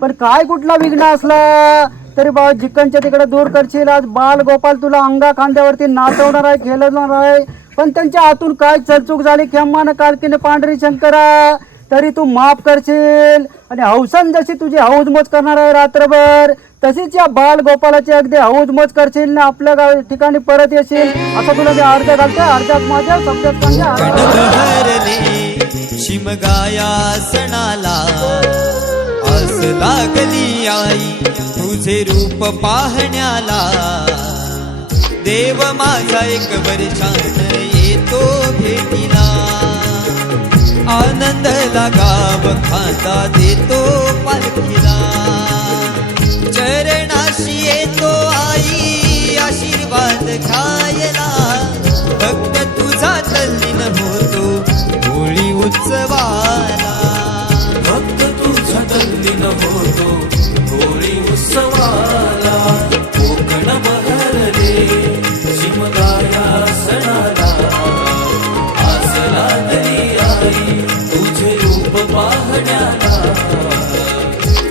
पण काय कुठला विघ्न असला तरी बाबा जिकडच्या तिकडे दूर करशील. आज बाल गोपाल तुला अंगा खांद्यावरती नाचवणार आहे, खेळवणार आहे. पण त्यांच्या हातून काय चलचूक झाली क्षमानं कालकीने पांढरी शंकरा, तरी तू माफ करशील. आणि हौसन जशी तुझी हौजमोज करणार आहे रात्रभर, तशीच या बाल गोपालाची अगदी हौजमोज करशील ना आपल्या गाव ठिकाणी परत येशील. असं तुला मी अर्ध्या घालतो, अर्ध्यात माझ्या शब्दात शिमगाया सणाला आस लागली आई तुझे रूप पाहण्याला. देव माझा एक वर्षान येतो भेटीला, आनंद गाव खाता देतो पालखीला. चरणाशी येतो आई आशीर्वाद खायला, भक्त तुझा तल्लीन होतो होळी उत्सवाला. भक्त तुझा तल्लीन होतो होळी उत्सवाला. कोकण बहरले शिमगाया सणाला, आस लागली आई तुझे रूप पाहण्याला.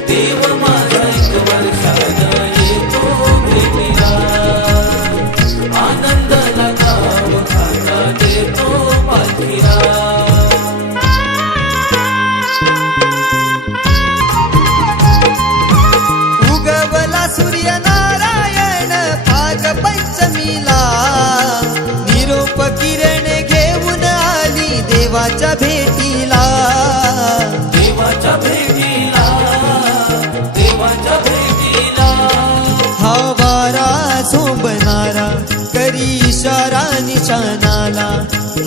देव माझा एक वर्षानं येतो भेटीला, आनंदाला गाव खाता देतो पालखीला. उगवला सूर्य नारायण भाग पंचमीला, निरोप किरण घेऊन आली देवाच्या भेटीला. देवाच्या भेटीला, देवाच्या भेटीला. हा वारा झोंबणारा करी इशारा निशाणाला,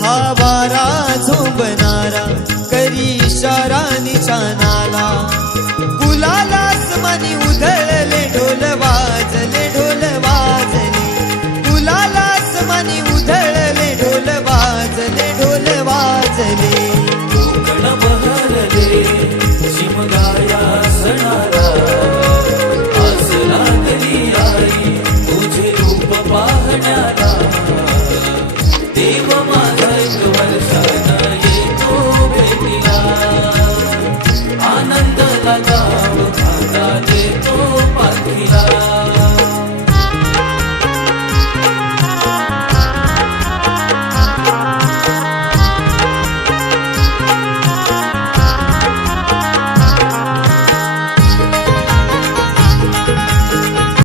हा वारा झोंबणारा करी इशारा निशाणा.